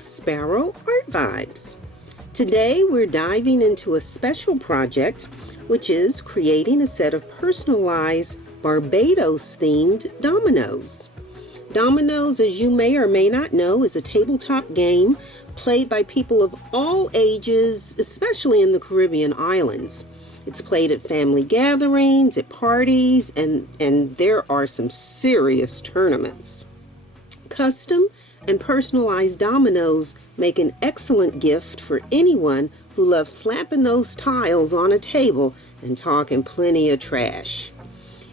Sparrow Art Vibes. Today we're diving into a special project, which is creating a set of personalized Barbados themed dominoes. Dominoes, as you may or may not know, is a tabletop game played by people of all ages, especially in the Caribbean islands. It's played at family gatherings, at parties, and there are some serious tournaments. Custom and personalized dominoes make an excellent gift for anyone who loves slapping those tiles on a table and talking plenty of trash.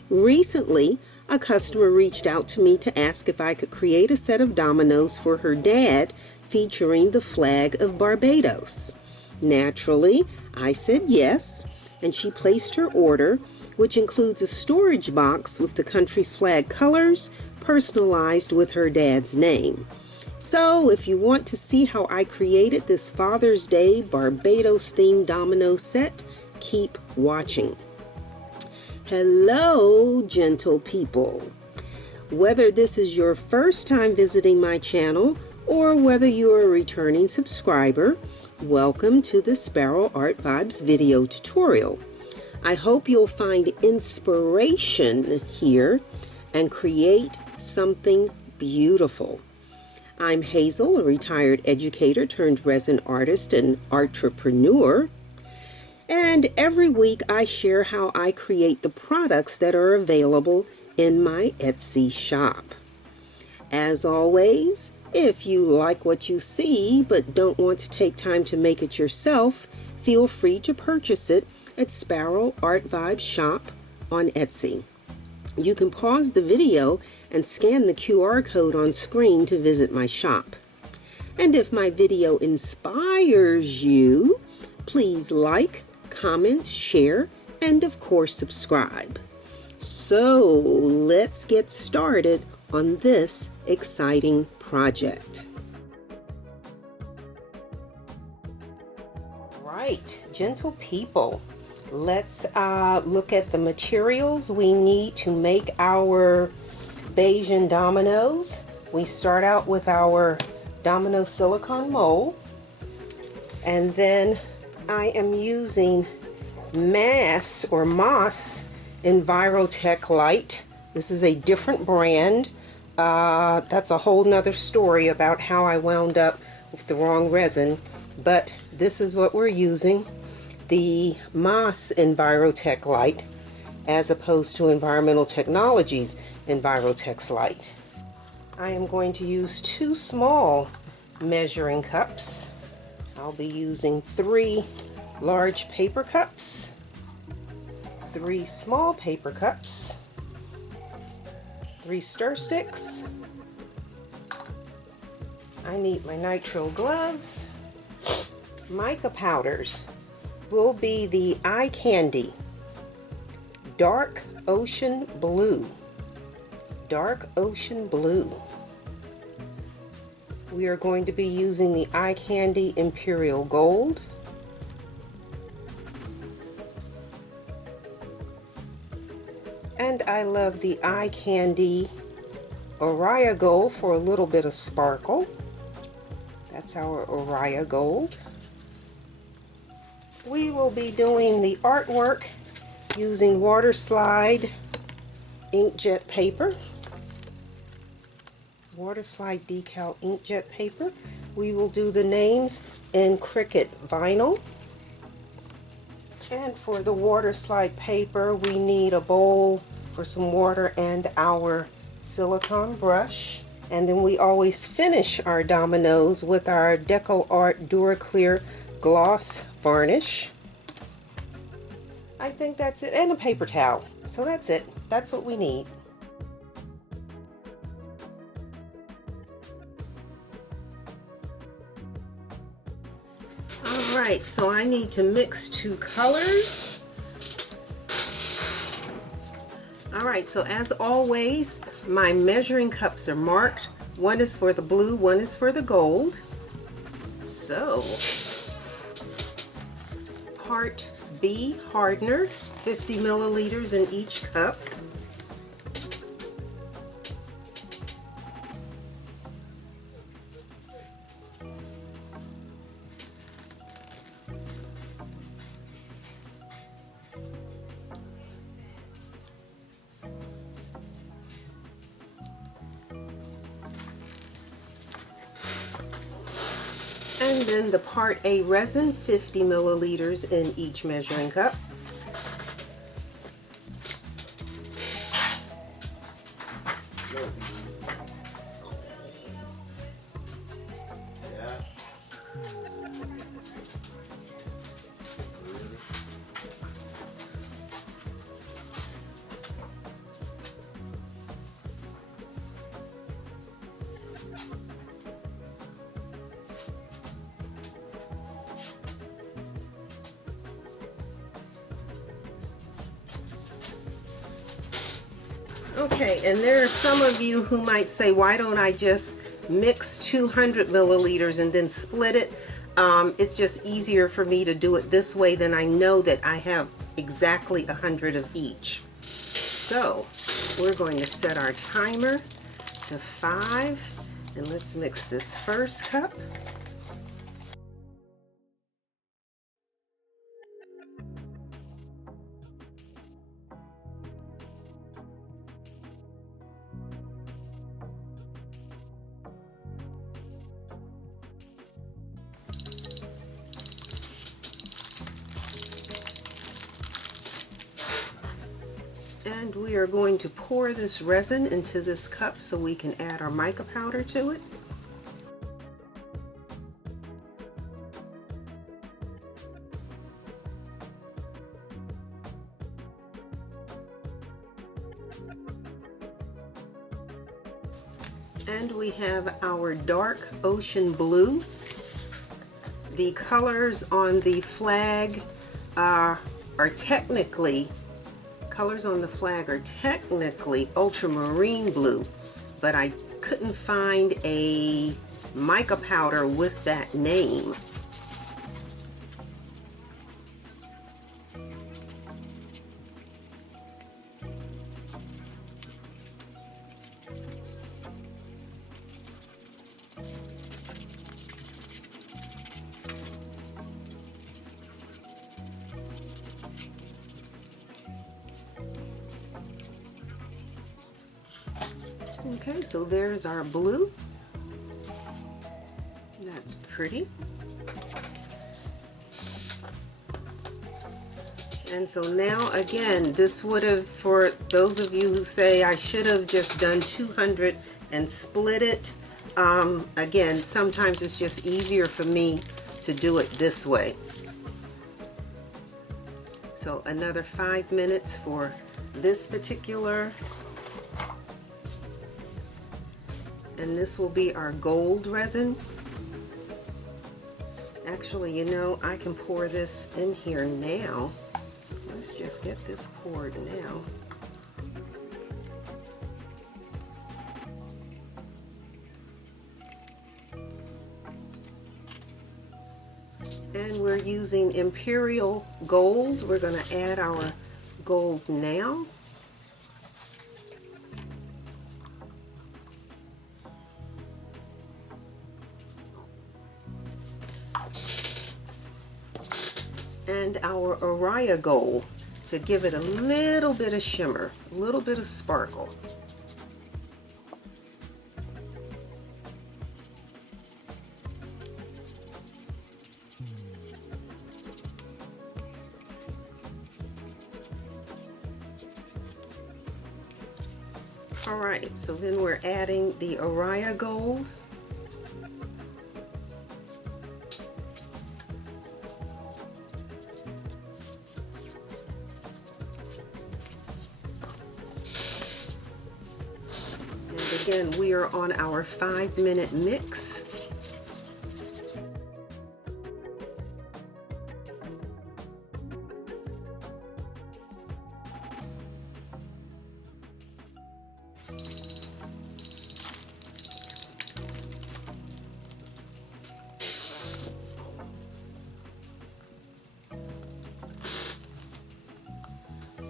Recently, a customer reached out to me to ask if I could create a set of dominoes for her dad featuring the flag of Barbados. Naturally, I said yes, and she placed her order, which includes a storage box with the country's flag colors, personalized with her dad's name. So if you want to see how I created this Father's Day Barbados themed domino set, keep watching. Hello, gentle people. Whether this is your first time visiting my channel or whether you are a returning subscriber, welcome to the Sparrow Art Vibes video tutorial. I hope you'll find inspiration here and create something beautiful. I'm Hazel, a retired educator turned resin artist and entrepreneur. And every week I share how I create the products that are available in my Etsy shop. As always, if you like what you see but don't want to take time to make it yourself, feel free to purchase it at Sparrow Art Vibes Shop on Etsy. You can pause the video and scan the QR code on screen to visit my shop. And if my video inspires you, please like, comment, share, and of course subscribe. So let's get started on this exciting project. Right, gentle people, let's look at the materials we need to make our Bayesian dominoes. We start out with our domino silicone mold, and then I am using Moss Envirotech Light. This is a different brand. That's a whole nother story about how I wound up with the wrong resin, but this is what we're using, the Moss Envirotech Light, as opposed to Environmental Technologies Envirotech Light. I am going to use 2 small measuring cups. I'll be using 3 large paper cups, 3 small paper cups, 3 stir sticks. I need my nitrile gloves. Mica powders will be the Eye Candy Dark Ocean Blue. Dark Ocean Blue. We are going to be using the Eye Candy Imperial Gold. And I love the Eye Candy Oriya Gold for a little bit of sparkle. That's our Oriya Gold. We will be doing the artwork using water slide inkjet paper. Water slide decal inkjet paper. We will do the names in Cricut vinyl. And for the water slide paper, we need a bowl for some water and our silicone brush. And then we always finish our dominoes with our Deco Art Duraclear gloss varnish. I think that's it, and a paper towel. So that's it. That's what we need. Alright, so I need to mix 2 colors. Alright, so as always, my measuring cups are marked. One is for the blue, one is for the gold. So, part B hardener, 50 milliliters in each cup. then the Part A resin, 50 milliliters in each measuring cup. Okay, and there are some of you who might say, why don't I just mix 200 milliliters and then split it? It's just easier for me to do it this way, then I know that I have exactly 100 of each. So we're going to set our timer to 5, and let's mix this first cup. And we are going to pour this resin into this cup so we can add our mica powder to it. And we have our dark ocean blue. The colors on the flag are technically ultramarine blue, but I couldn't find a mica powder with that name. Okay, so there's our blue. That's pretty. And so now again, this would have, for those of you who say I should have just done 200 and split it, again, sometimes it's just easier for me to do it this way. So another 5 minutes for this particular, and this will be our gold resin. Actually, you know, I can pour this in here now. Let's just get this poured now. And we're using Imperial Gold. We're going to add our gold now. And our Araya Gold to give it a little bit of shimmer, a little bit of sparkle. All right, so then we're adding the Araya Gold. Again, we are on our 5-minute mix.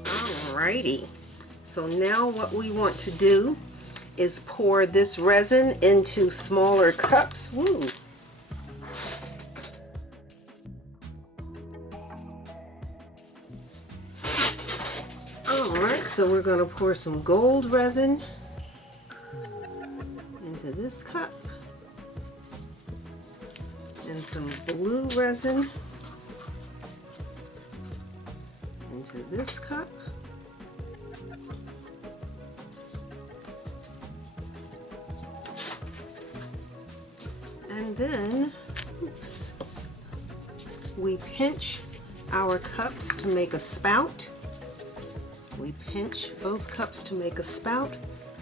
Alrighty, so now what we want to do is pour this resin into smaller cups. Woo! Alright, so we're going to pour some gold resin into this cup. and some blue resin into this cup. And then, oops, we pinch our cups to make a spout. We pinch both cups to make a spout,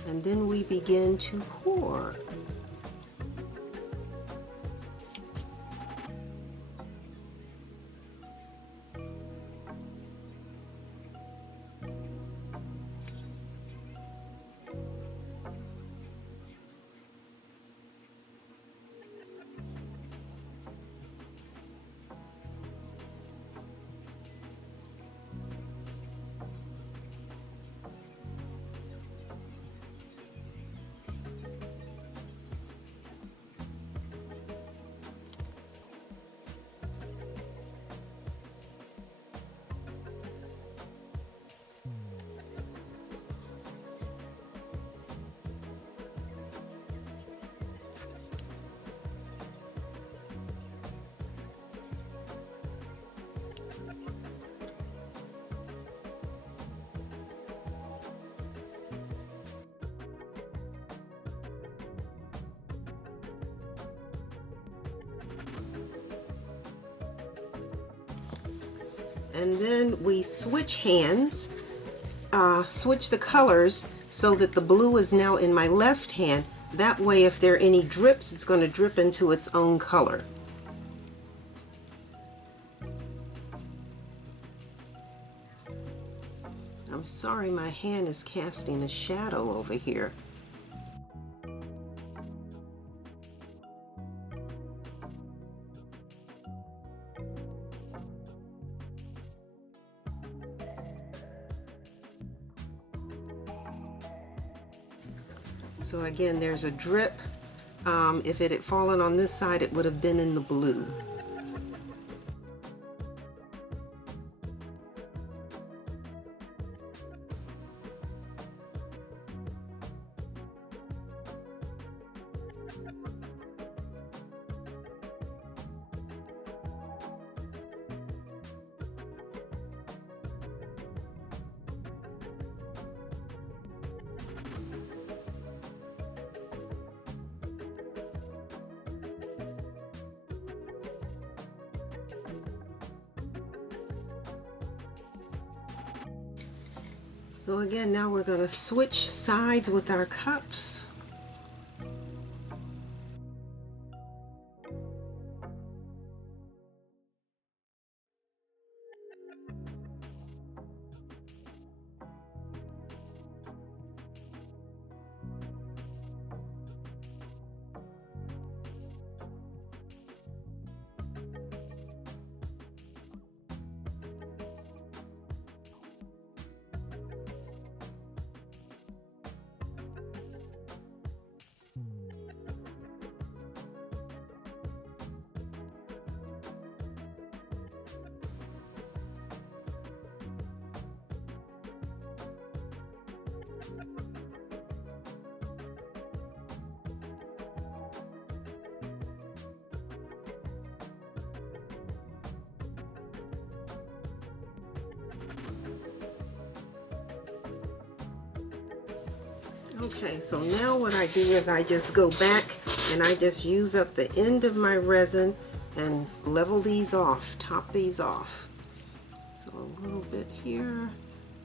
and then we begin to pour. And then we switch hands, switch the colors so that the blue is now in my left hand. That way, if there are any drips, it's going to drip into its own color. I'm sorry, my hand is casting a shadow over here. So again, there's a drip. If it had fallen on this side, it would have been in the blue. So again, now we're going to switch sides with our cups. Okay, so now what I do is I just go back and I just use up the end of my resin and level these off, top these off. So a little bit here,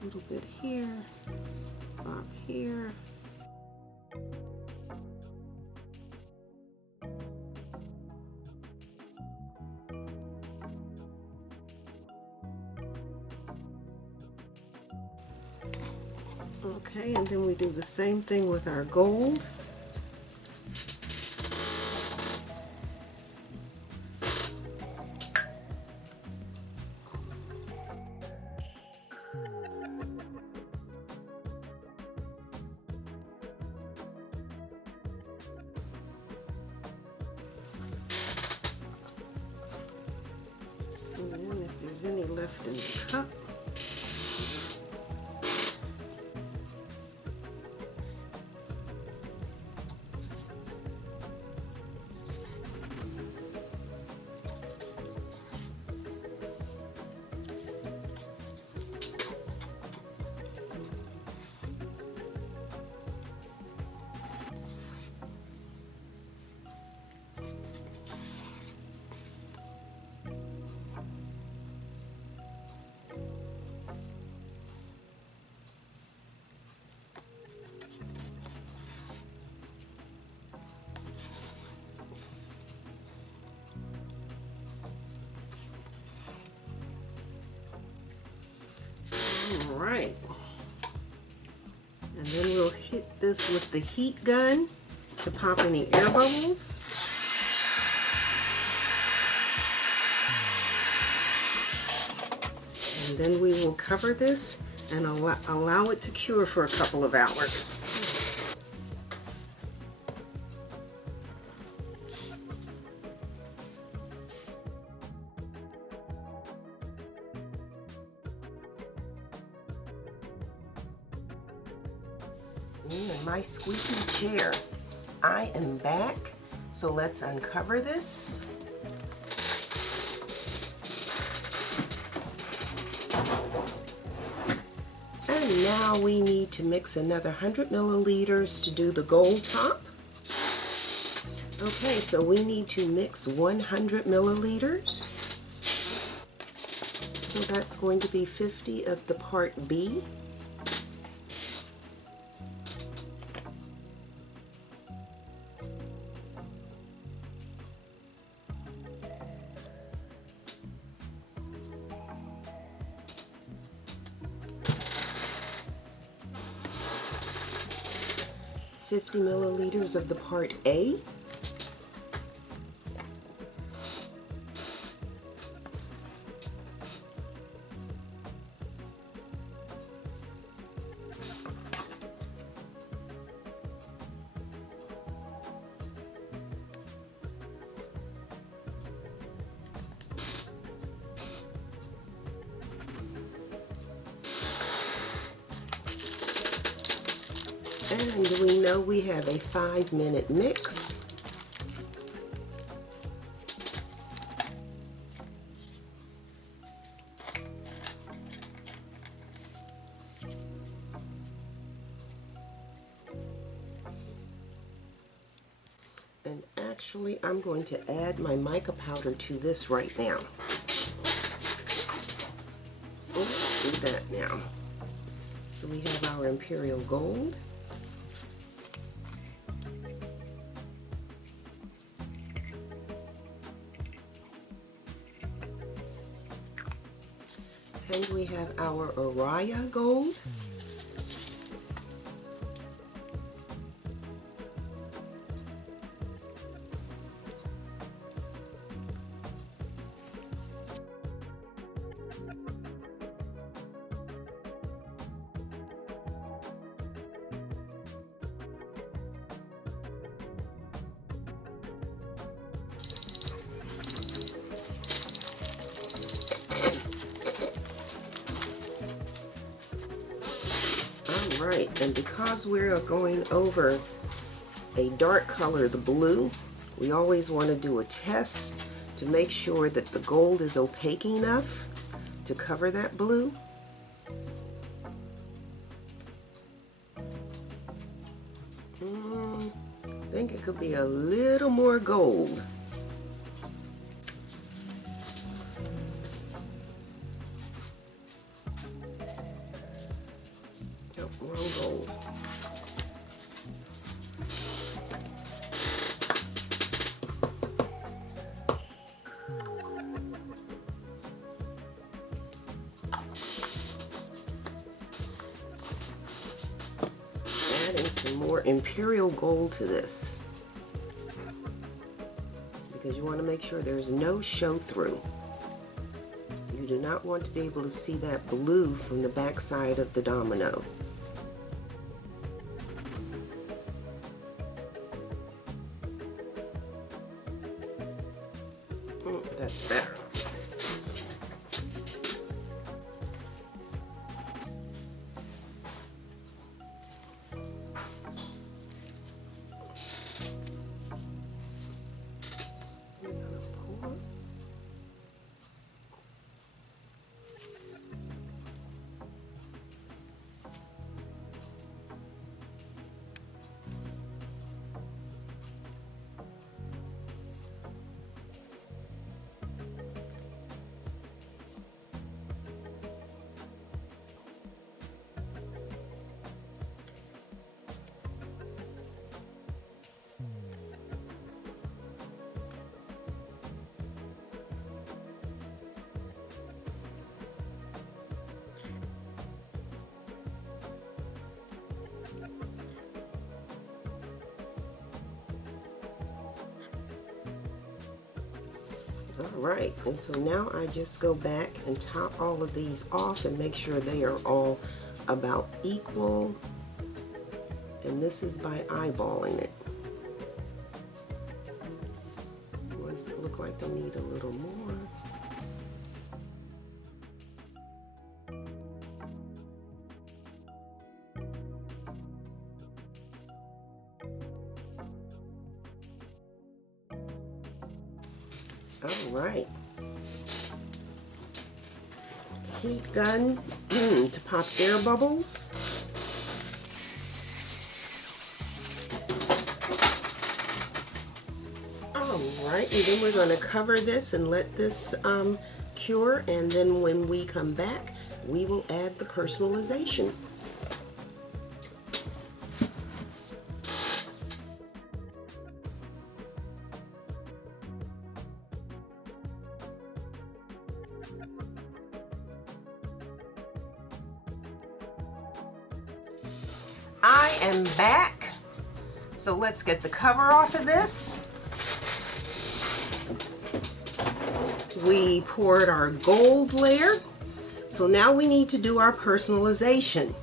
a little bit here, drop here. Okay, and then we do the same thing with our gold. And then if there's any left in the cup, right. And then we'll hit this with the heat gun to pop any air bubbles. And then we will cover this and allow it to cure for a couple of hours. In my squeaky chair, I am back, so let's uncover this. And now we need to mix another 100 milliliters to do the gold top. Okay, so we need to mix 100 milliliters. So that's going to be 50 of the part B. $50 milliliters of the part A. And we know we have a 5-minute mix. And actually, I'm going to add my mica powder to this right now. Let's do that now. So we have our Imperial Gold. And we have our Araya Gold. Alright, and because we're going over a dark color, the blue, we always want to do a test to make sure that the gold is opaque enough to cover that blue. I think it could be a little more gold. Wrong gold. Adding some more Imperial Gold to this, because you want to make sure there's no show through. You do not want to be able to see that blue from the back side of the domino. That's better. All right, and so now I just go back and top all of these off and make sure they are all about equal. And this is by eyeballing it. Ones that look like they need a little more. All right. Heat gun to pop air bubbles. All right, and then we're going to cover this and let this cure, and then when we come back, we will add the personalization. I am back, so let's get the cover off of this. We poured our gold layer, so now we need to do our personalization.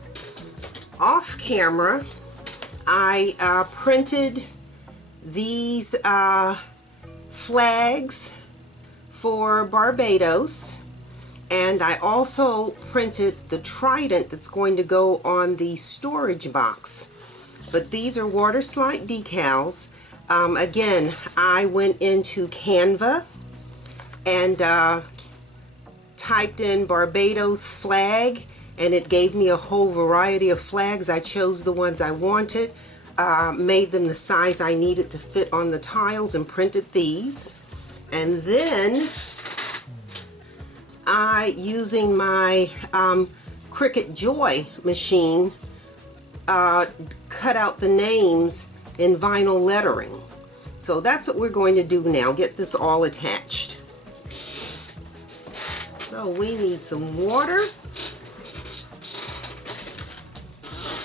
Off camera, I printed these flags for Barbados, and I also printed the trident that's going to go on the storage box. But these are water slide decals. Again, I went into Canva and typed in Barbados flag, and it gave me a whole variety of flags. I chose the ones I wanted, made them the size I needed to fit on the tiles, and printed these. And then using my Cricut Joy machine, cut out the names in vinyl lettering. So that's what we're going to do now, get this all attached. So we need some water.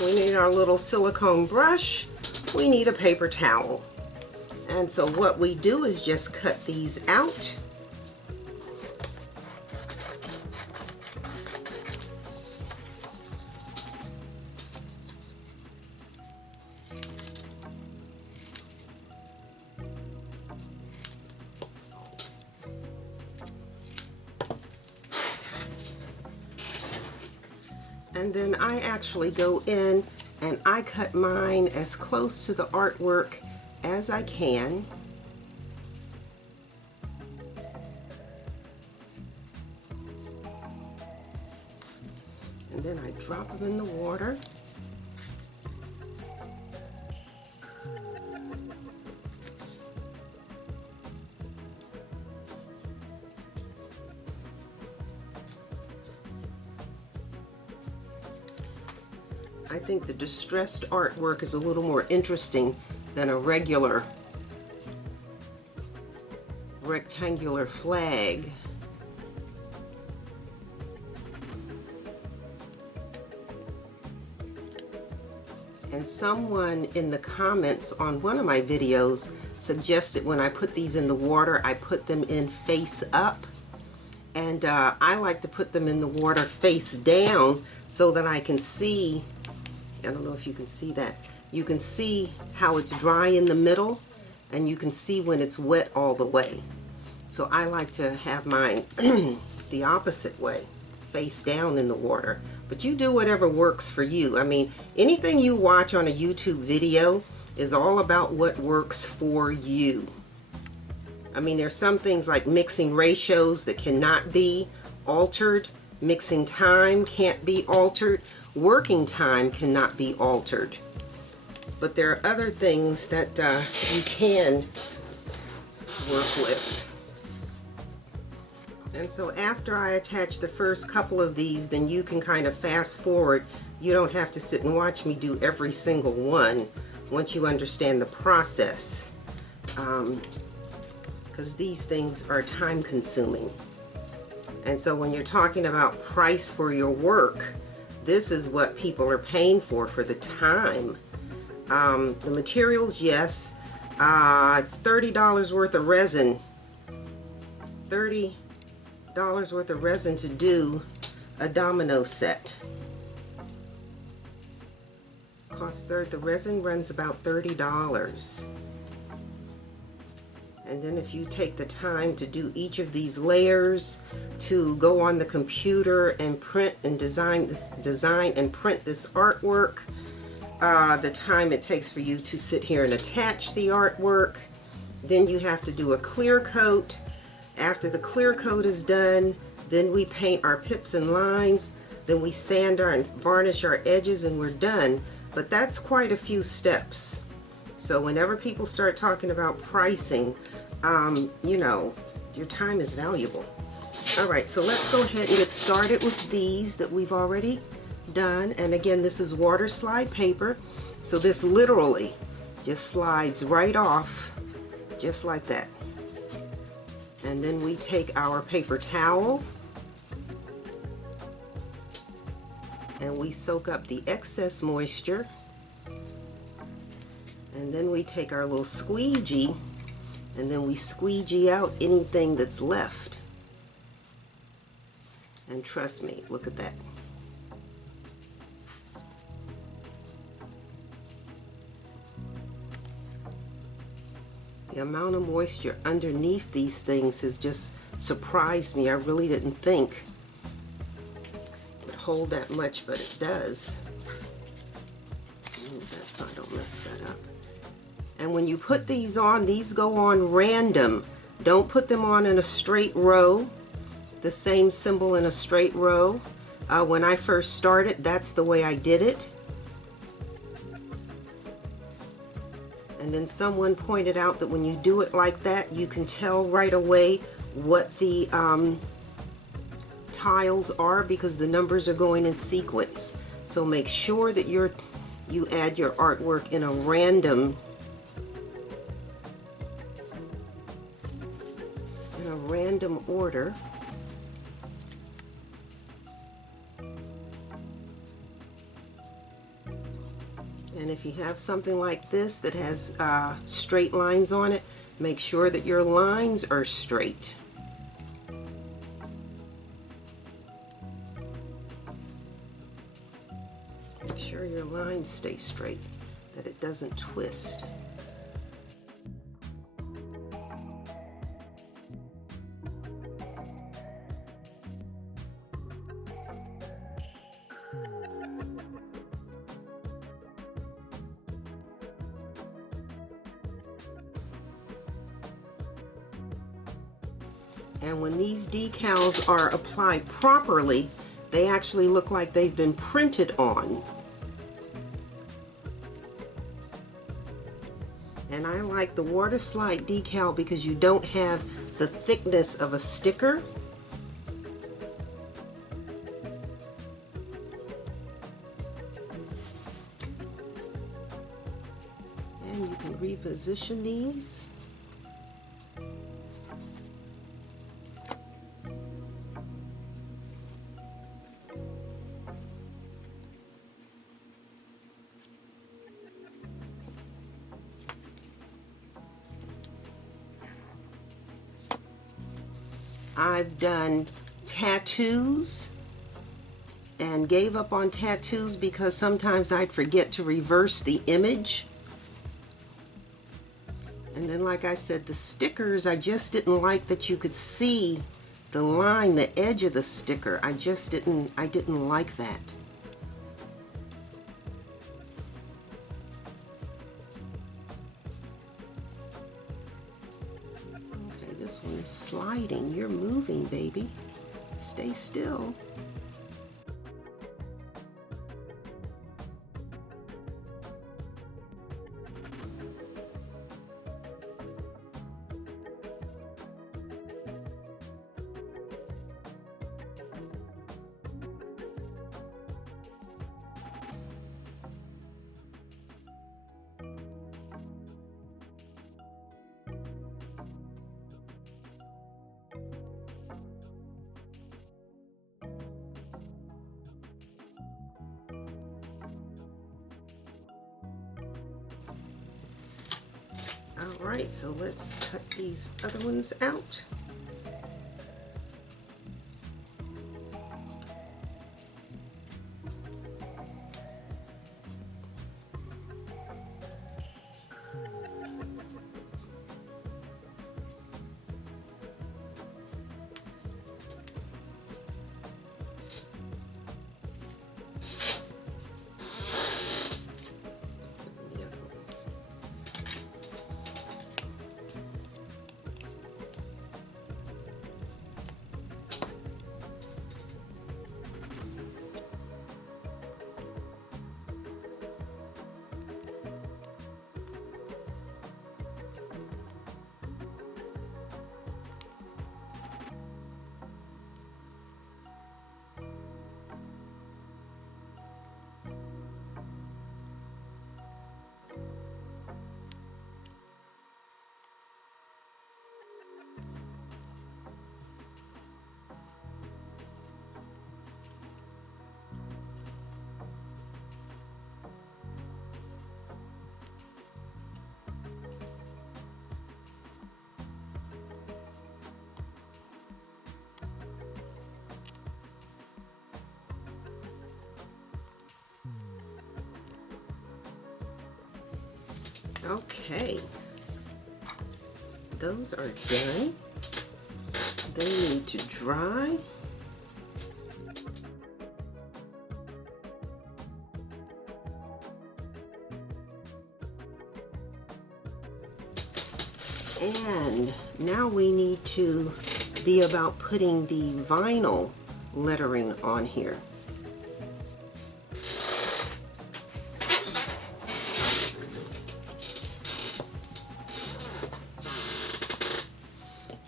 We need our little silicone brush. We need a paper towel. And so what we do is just cut these out. And then I actually go in and I cut mine as close to the artwork as I can. And then I drop them in the water. I think the distressed artwork is a little more interesting than a regular rectangular flag. And someone in the comments on one of my videos suggested when I put these in the water, I put them in face up. And I like to put them in the water face down so that I can see, I don't know if you can see that. You can see how it's dry in the middle, and you can see when it's wet all the way. So I like to have mine the opposite way, face down in the water. But you do whatever works for you. I mean, anything you watch on a YouTube video is all about what works for you. I mean, there's some things like mixing ratios that cannot be altered. Mixing time can't be altered. Working time cannot be altered. But there are other things that you can work with. And so after I attach the first couple of these, then you can kind of fast forward. You don't have to sit and watch me do every single one once you understand the process. Because these things are time consuming. And so when you're talking about price for your work, this is what people are paying for the time. The materials, yes, it's $30 worth of resin $30 worth of resin to do a domino set. The resin runs about $30. And then if you take the time to do each of these layers, to go on the computer and print and design and print this artwork, the time it takes for you to sit here and attach the artwork, then you have to do a clear coat. After the clear coat is done, then we paint our pips and lines, then we sand and varnish our edges, and we're done. But that's quite a few steps. So whenever people start talking about pricing, you know, your time is valuable. All right, so let's go ahead and get started with these that we've already done. And again, this is water slide paper. So this literally just slides right off, just like that. And then we take our paper towel and we soak up the excess moisture. And then we take our little squeegee and then we squeegee out anything that's left. And trust me, look at that. The amount of moisture underneath these things has just surprised me. I really didn't think it would hold that much, but it does. Move that so I don't mess that up. And when you put these on, these go on random. Don't put them on in a straight row, the same symbol in a straight row. When I first started, that's the way I did it. And then someone pointed out that when you do it like that, you can tell right away what the tiles are because the numbers are going in sequence. So make sure that you add your artwork in a random order. And if you have something like this that has straight lines on it, make sure that your lines are straight. Make sure your lines stay straight, that it doesn't twist. And when these decals are applied properly, they actually look like they've been printed on. And I like the water slide decal because you don't have the thickness of a sticker. And you can reposition these. I've done tattoos and gave up on tattoos because sometimes I'd forget to reverse the image. And then, like I said, the stickers, I just didn't like that you could see the line, the edge of the sticker. I didn't like that. This one is sliding. You're moving, baby. Stay still. Alright, so let's cut these other ones out. Okay, those are done. They need to dry. And now we need to be about putting the vinyl lettering on here.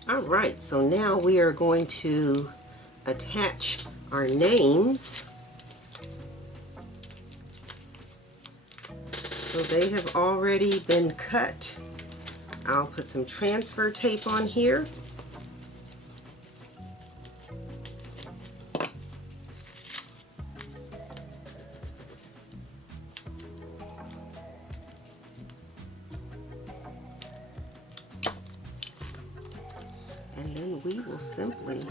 All right, so now we are going to attach our names. So they have already been cut. I'll put some transfer tape on here. And then we will simply,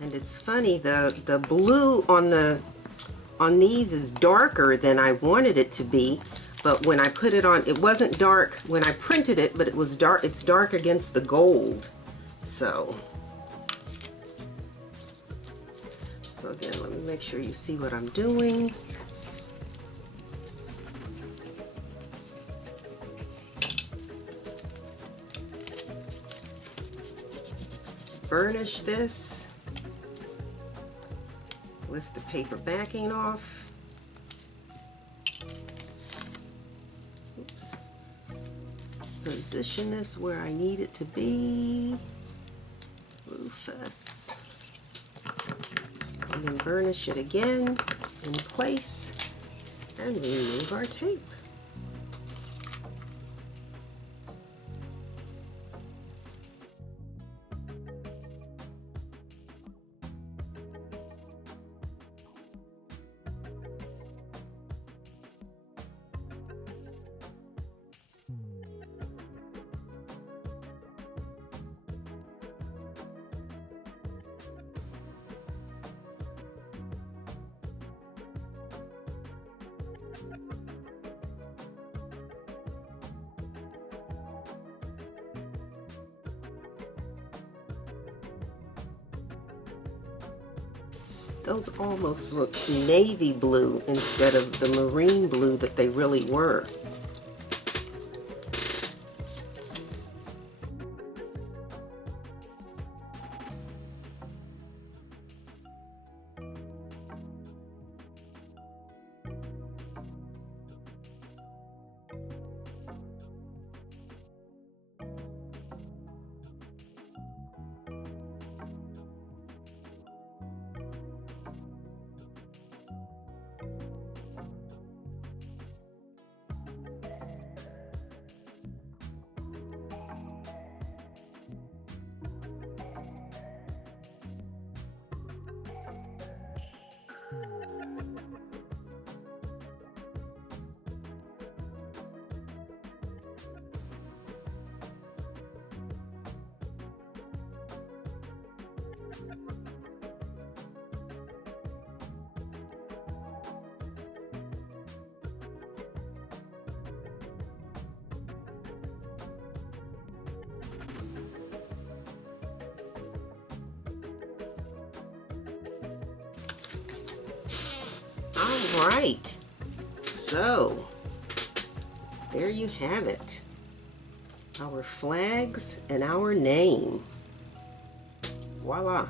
and it's funny, the blue on these is darker than I wanted it to be. But when I put it on, it wasn't dark when I printed it, but it was dark. It's dark against the gold. So again, let me make sure you see what I'm doing. Burnish this. Lift the paper backing off. Position this where I need it to be. Rufus. And then burnish it again in place and remove our tape. Those almost look navy blue instead of the marine blue that they really were. All right, so there you have it. Our flags and our name. Voila.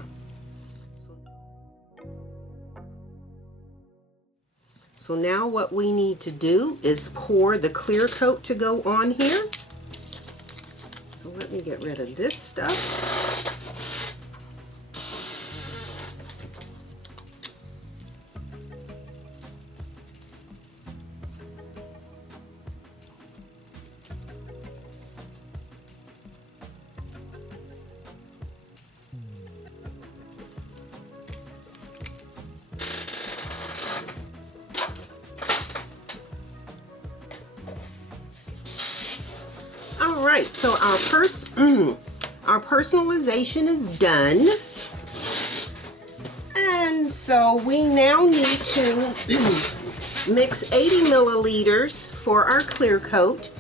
So now what we need to do is pour the clear coat to go on here. So let me get rid of this stuff. All right, so our personalization is done. And so we now need to mix 80 milliliters for our clear coat.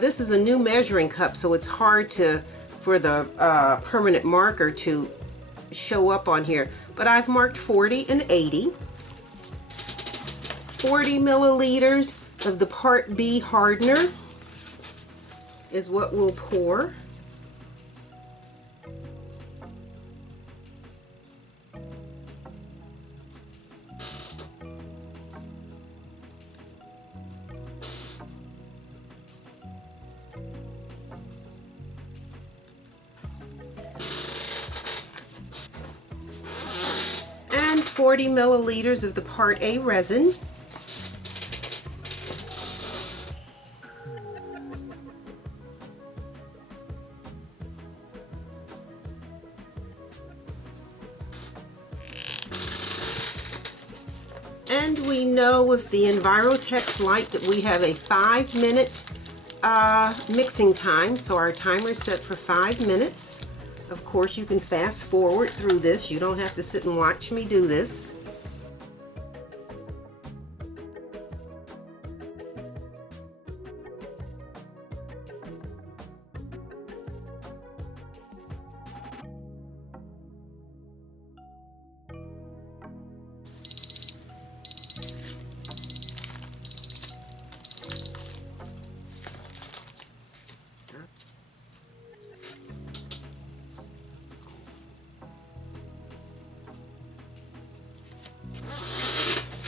This is a new measuring cup, so it's hard for the permanent marker to show up on here. But I've marked 40 and 80. 40 milliliters of the Part B hardener is what we'll pour. And 40 milliliters of the Part A resin. And we know with the Envirotex light that we have a 5-minute mixing time, so our timer is set for 5 minutes. Of course, you can fast forward through this. You don't have to sit and watch me do this.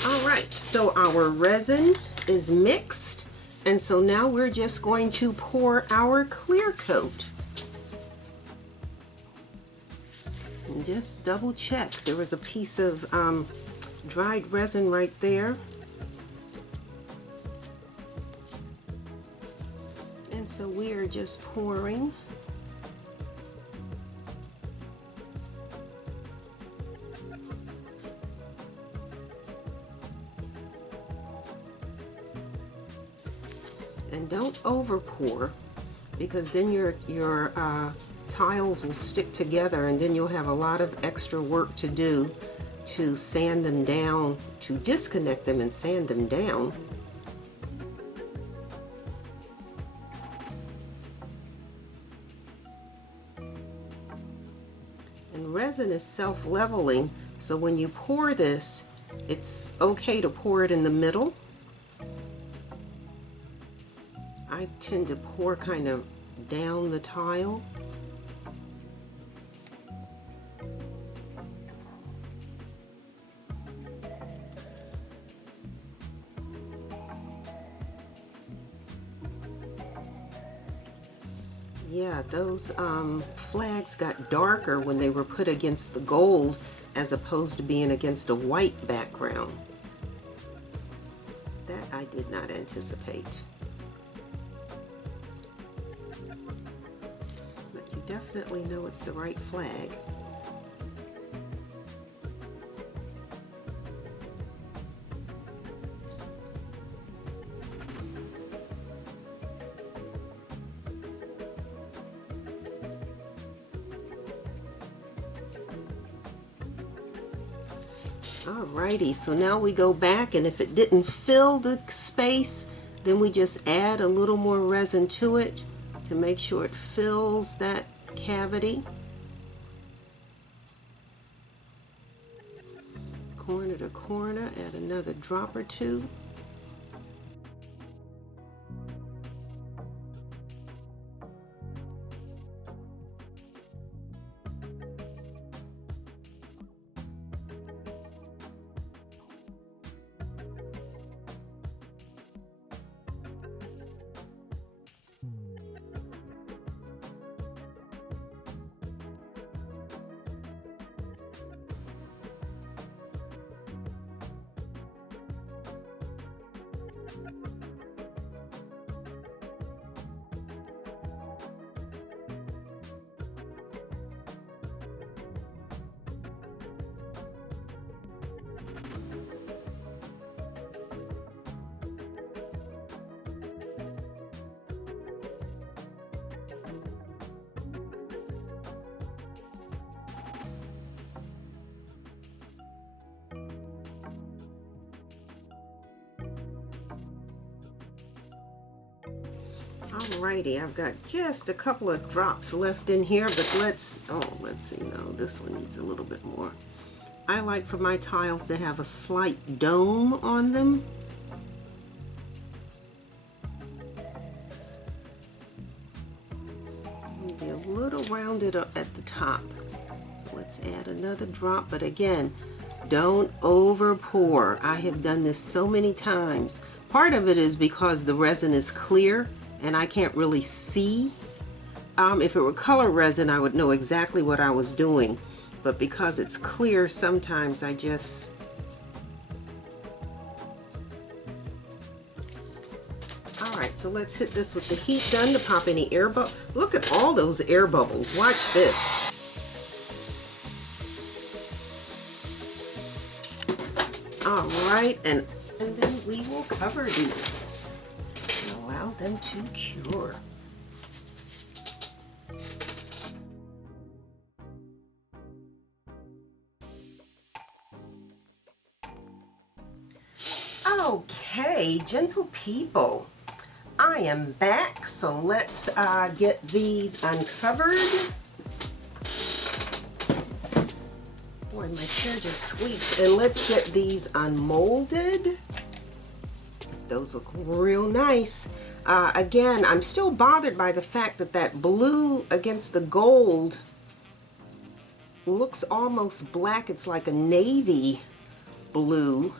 Alright, so our resin is mixed, and so now we're just going to pour our clear coat. And just double check. There was a piece of dried resin right there. And so we are just pouring. And don't over pour, because then your tiles will stick together, and then you'll have a lot of extra work to do to sand them down, to disconnect them and sand them down. And resin is self-leveling, so when you pour this, it's okay to pour it in the middle. I tend to pour kind of down the tile. Yeah, those flags got darker when they were put against the gold as opposed to being against a white background. That I did not anticipate. Definitely know it's the right flag. Alrighty, so now we go back, and if it didn't fill the space, then we just add a little more resin to it to make sure it fills that cavity. Corner to corner, add another drop or two. Alrighty, I've got just a couple of drops left in here, but let's see, no, this one needs a little bit more. I like for my tiles to have a slight dome on them. Maybe a little rounded up at the top. So let's add another drop, but again, don't over pour. I have done this so many times. Part of it is because the resin is clear and I can't really see. If it were color resin, I would know exactly what I was doing. But because it's clear, sometimes I just... Alright, so let's hit this with the heat gun to pop any air bubbles. Look at all those air bubbles. Watch this. Alright, and then we will cover these and allow them to cure. Okay, gentle people, I am back, so let's get these uncovered. Boy, my chair just squeaks. And let's get these unmolded. Those look real nice. Again, I'm still bothered by the fact that that blue against the gold looks almost black. It's like a navy blue.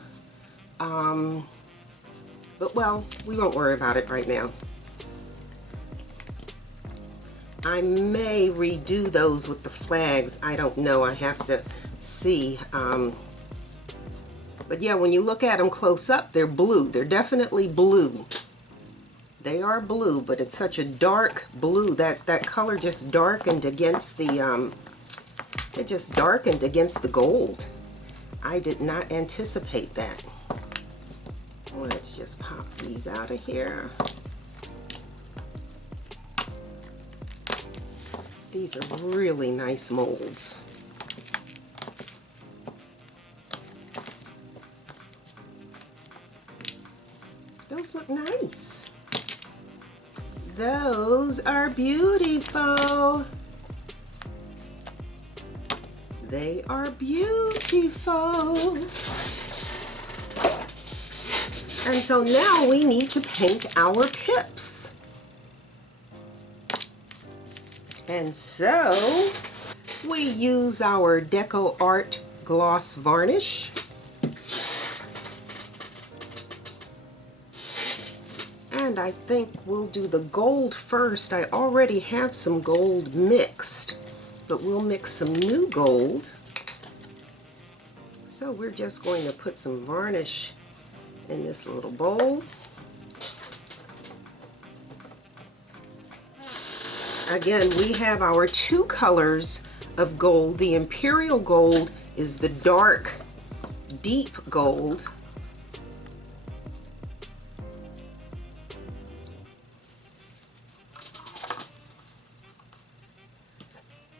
But well, we won't worry about it right now. I may redo those with the flags. I don't know. I have to see. But yeah, when you look at them close up, they're blue. They're definitely blue. They are blue, but it's such a dark blue. That color just darkened against the it just darkened against the gold. I did not anticipate that. Let's just pop these out of here. These are really nice molds. Those look nice. Those are beautiful. They are beautiful. And so now we need to paint our pips. And so we use our Deco Art gloss varnish. And I think we'll do the gold first. I already have some gold mixed, but we'll mix some new gold. So we're just going to put some varnish in this little bowl. Again, we have our two colors of gold. The Imperial Gold is the dark, deep gold.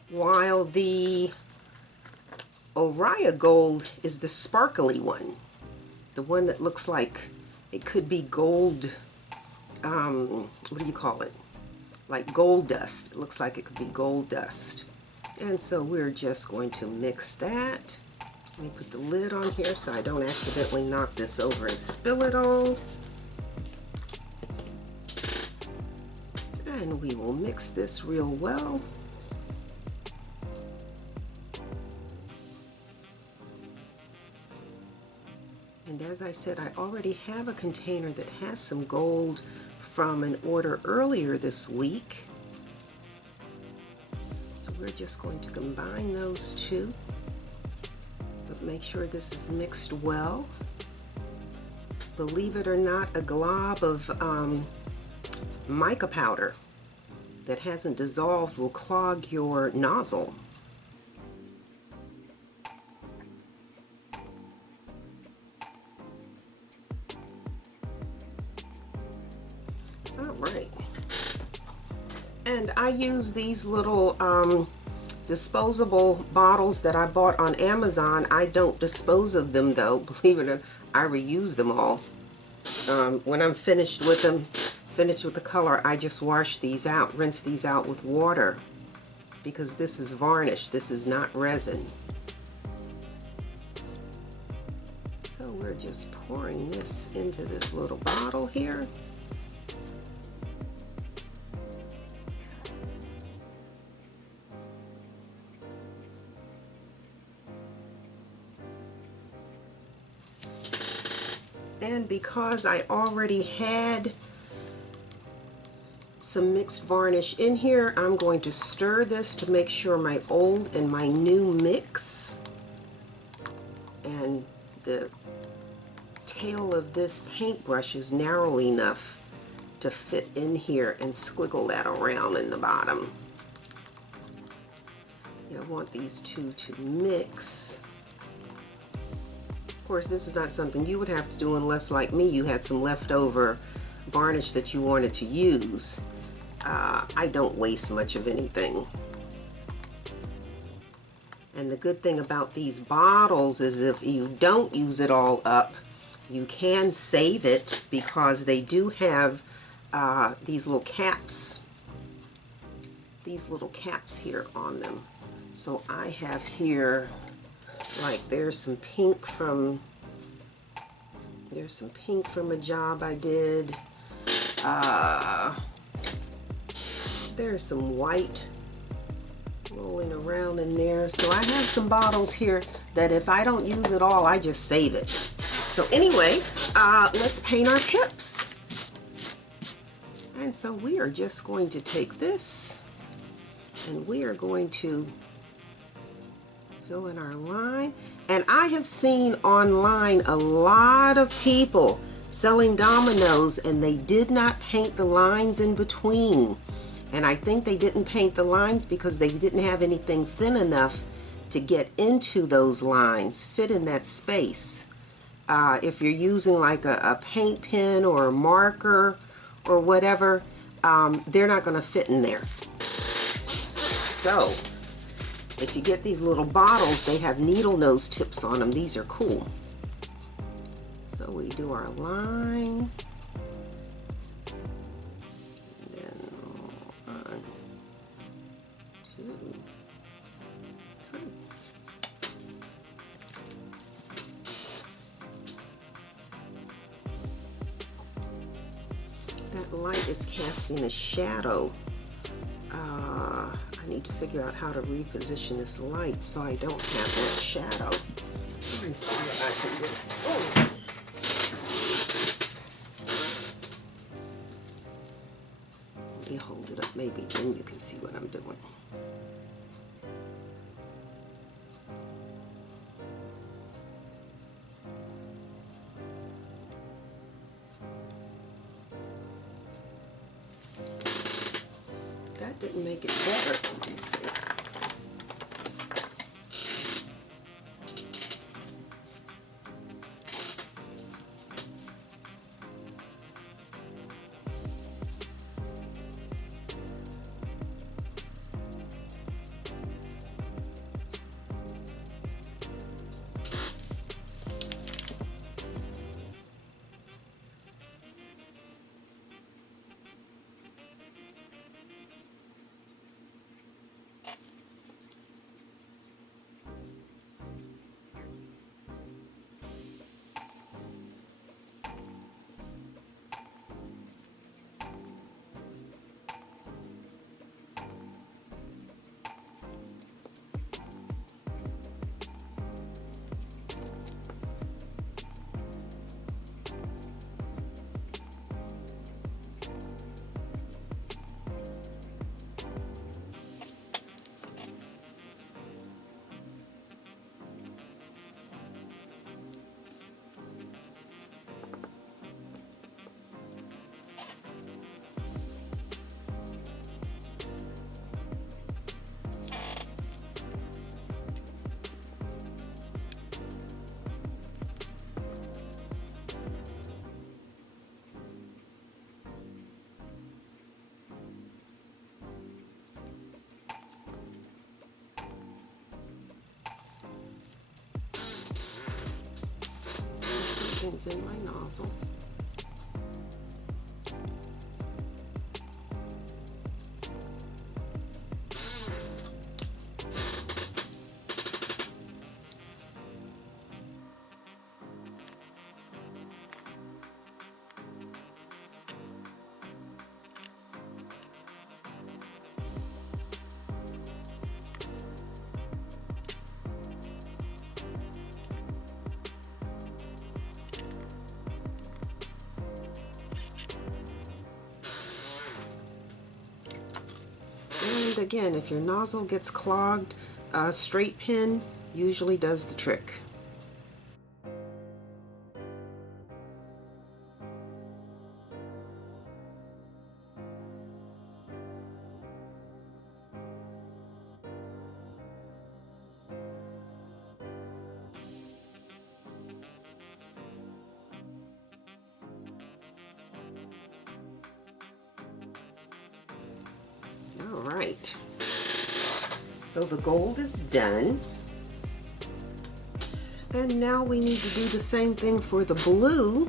While the Oriya Gold is the sparkly one. The one that looks like it could be gold, what do you call it? Like gold dust. It looks like it could be gold dust. And so we're just going to mix that. Let me put the lid on here so I don't accidentally knock this over and spill it all. And we will mix this real well. And as I said, I already have a container that has some gold from an order earlier this week. So we're just going to combine those two, but make sure this is mixed well. Believe it or not, a glob of mica powder that hasn't dissolved will clog your nozzle. Alright, and I use these little disposable bottles that I bought on Amazon. I don't dispose of them though, believe it or not. I reuse them all. When I'm finished with them, finished with the color, I just wash these out, rinse these out with water, because this is varnish, this is not resin. So we're just pouring this into this little bottle here. And because I already had some mixed varnish in here, I'm going to stir this to make sure my old and my new mix. And the tail of this paintbrush is narrow enough to fit in here and squiggle that around in the bottom. I want these two to mix. Of course, this is not something you would have to do unless, like me, you had some leftover varnish that you wanted to use. I don't waste much of anything. And the good thing about these bottles is if you don't use it all up, you can save it, because they do have these little caps here on them. So I have here, like, there's some pink from a job I did. There's some white rolling around in there. So I have some bottles here that if I don't use it all, I just save it. So anyway, let's paint our pips. And so we are just going to take this and we are going to fill in our line. And I have seen online a lot of people selling dominoes and they did not paint the lines in between. And I think they didn't paint the lines because they didn't have anything thin enough to get into those lines, fit in that space. If you're using like a paint pen or a marker or whatever, they're not going to fit in there. So if you get these little bottles, they have needle nose tips on them. These are cool. So we do our line. And then 1, 2, 3. That light is casting a shadow. I need to figure out how to reposition this light so I don't have that shadow. Let me see what I can do. Oh. Let me hold it up, maybe then you can see what I'm doing. That didn't make it better. Let me see. In my nozzle. it again. If your nozzle gets clogged, a straight pin usually does the trick. All right, so the gold is done, and now we need to do the same thing for the blue.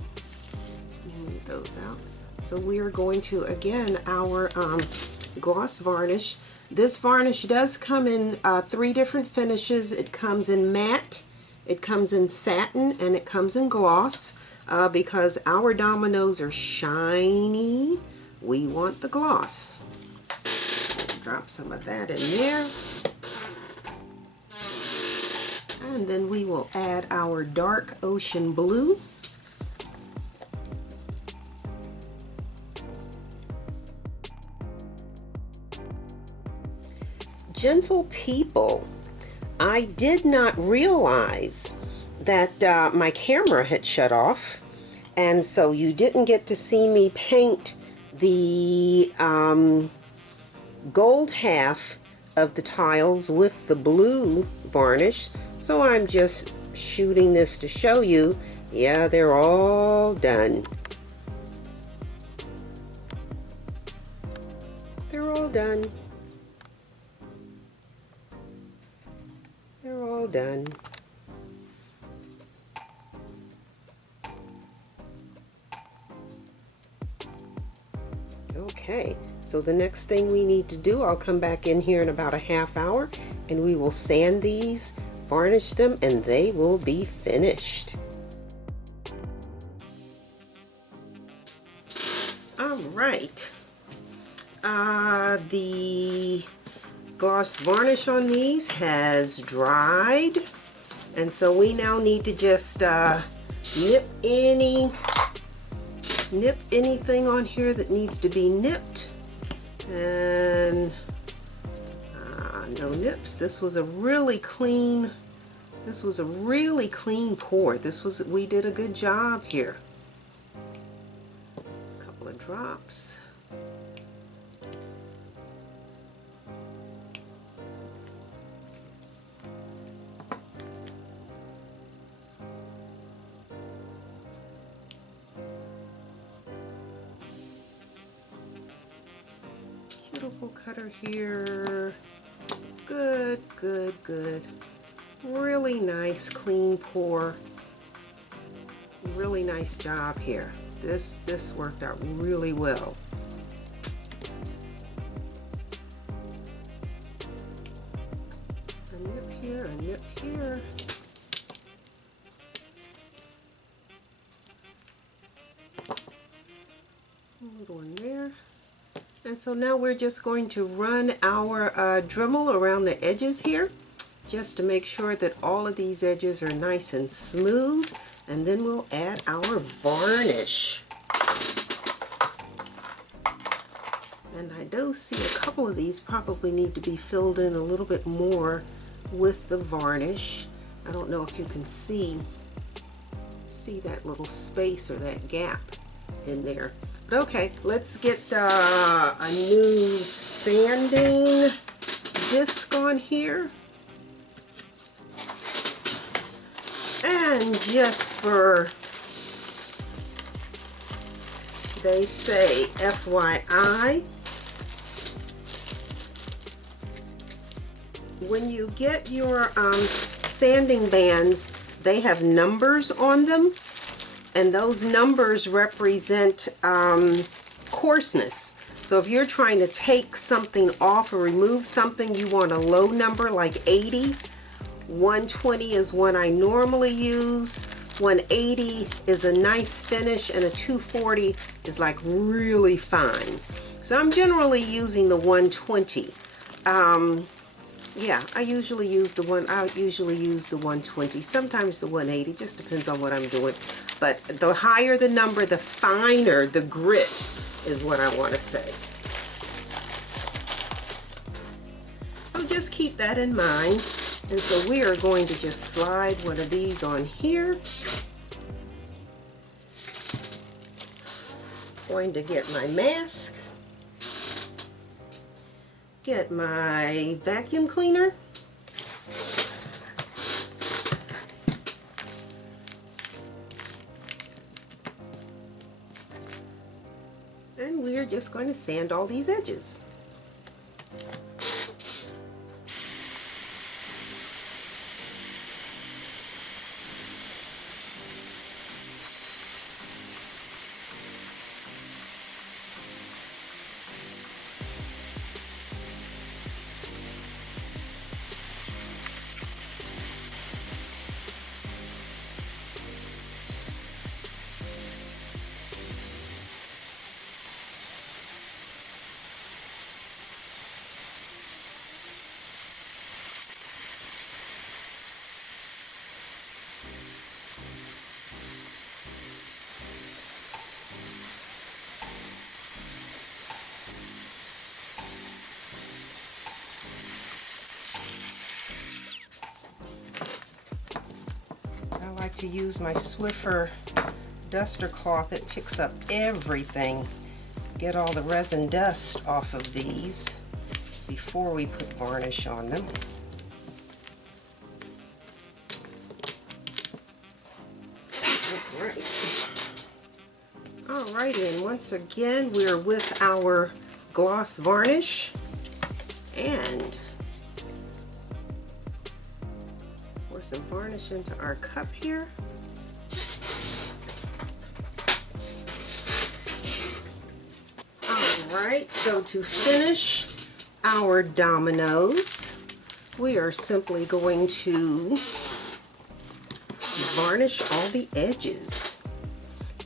Move those out. So we are going to, again, our gloss varnish. This varnish does come in 3 different finishes. It comes in matte, it comes in satin, and it comes in gloss. Because our dominoes are shiny, we want the gloss. Drop some of that in there. And then we will add our dark ocean blue. Gentle people, I did not realize that my camera had shut off, and so you didn't get to see me paint the gold half of the tiles with the blue varnish. So I'm just shooting this to show you, yeah, they're all done. They're all done. They're all done. Okay, so the next thing we need to do, I'll come back in here in about a half hour and we will sand these, varnish them, and they will be finished. All right, the gloss varnish on these has dried, and so we now need to just nip anything on here that needs to be nipped, and no nips. This was a really clean pour. We did a good job here. A couple of drops. Beautiful cutter here. Good, good, good. Really nice clean pour. Really nice job here. This worked out really well. A nip here, a nip here. A little in there. And so now we're just going to run our Dremel around the edges here, just to make sure that all of these edges are nice and smooth, and then we'll add our varnish. And I do see a couple of these probably need to be filled in a little bit more with the varnish. I don't know if you can see that little space or that gap in there. But okay, let's get a new sanding disc on here. And just for, they say FYI, when you get your sanding bands, they have numbers on them. And those numbers represent coarseness. So if you're trying to take something off or remove something, you want a low number like 80. 120 is what I normally use. 180 is a nice finish, and a 240 is like really fine. So I'm generally using the 120. Yeah, I usually use the 120, sometimes the 180, just depends on what I'm doing. But the higher the number, the finer the grit is what I want to say. just keep that in mind. And so we are going to just slide one of these on here. Going to get my mask, get my vacuum cleaner, and we are just going to sand all these edges. To use my Swiffer duster cloth. It picks up everything. Get all the resin dust off of these before we put varnish on them. Alrighty, and once again we're with our gloss varnish, and pour some varnish into our cup here. Alright, so to finish our dominoes, we are simply going to varnish all the edges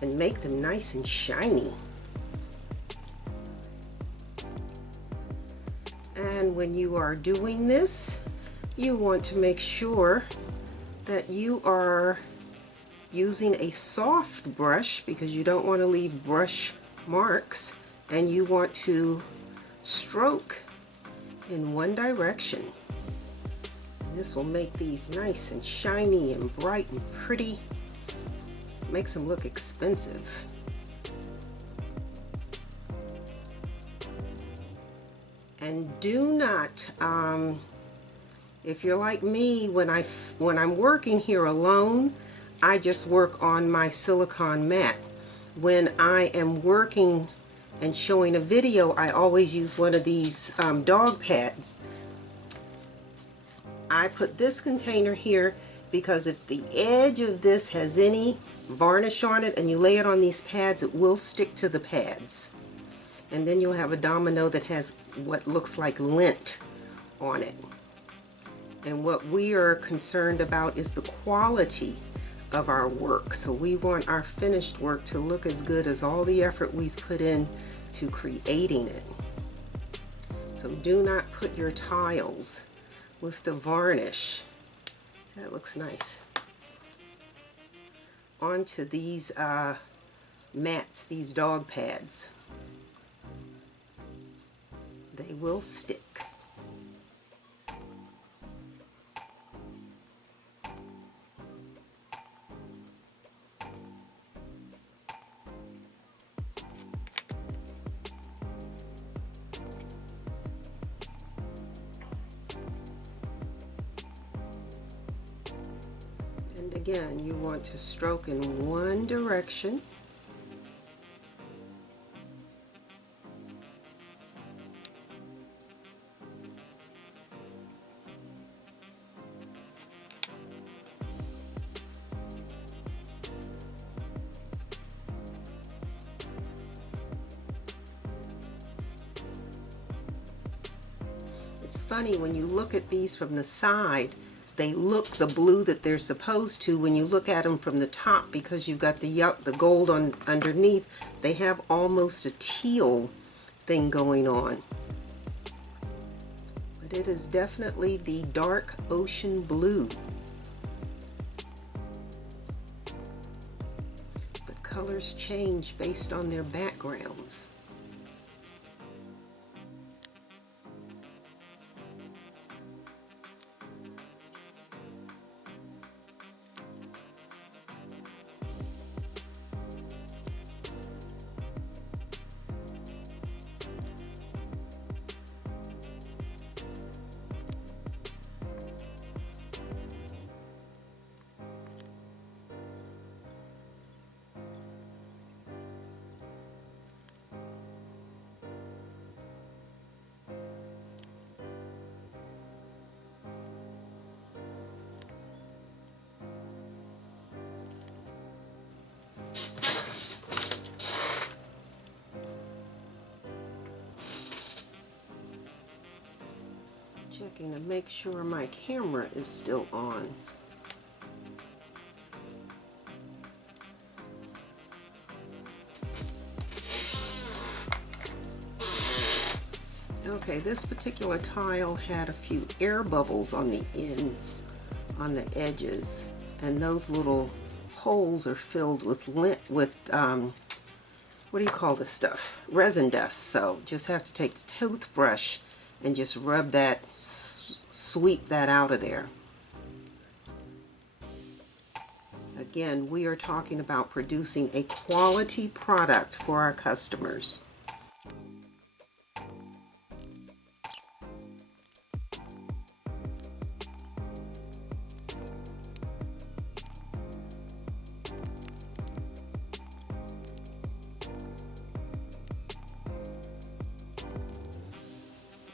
and make them nice and shiny. And when you are doing this, you want to make sure that you are using a soft brush because you don't want to leave brush marks, and you want to stroke in one direction. And this will make these nice and shiny and bright and pretty. Makes them look expensive. And do not, if you're like me, when I'm working here alone, I just work on my silicone mat. When I am working and showing a video, I always use one of these dog pads. I put this container here because if the edge of this has any varnish on it and you lay it on these pads, it will stick to the pads. And then you'll have a domino that has what looks like lint on it. And what we are concerned about is the quality of our work. So we want our finished work to look as good as all the effort we've put in to creating it. So do not put your tiles with the varnish, that looks nice, onto these mats, these dog pads. They will stick. And again, you want to stroke in one direction. It's funny, when you look at these from the side, they look the blue that they're supposed to. When you look at them from the top, because you've got the gold on underneath, they have almost a teal thing going on. But it is definitely the dark ocean blue. But colors change based on their backgrounds. Checking to make sure my camera is still on. Okay, this particular tile had a few air bubbles on the ends, on the edges, and those little holes are filled with what do you call this stuff? Resin dust. So just have to take the toothbrush and just rub that, sweep that out of there. Again, we are talking about producing a quality product for our customers.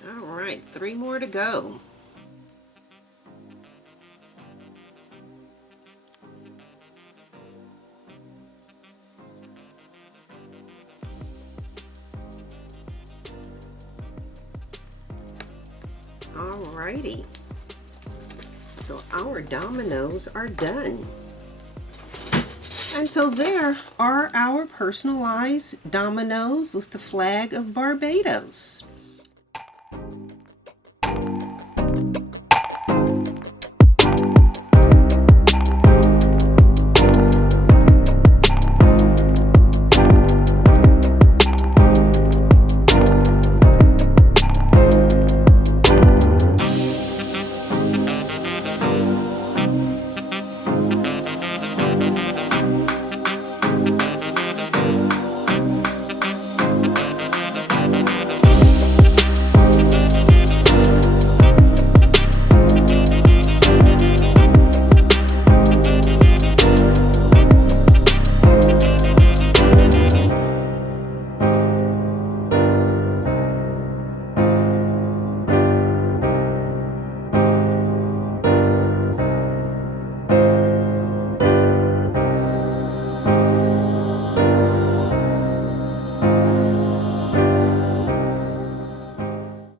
All right, 3 more to go. Alrighty, so our dominoes are done. And so there are our personalized dominoes with the flag of Barbados.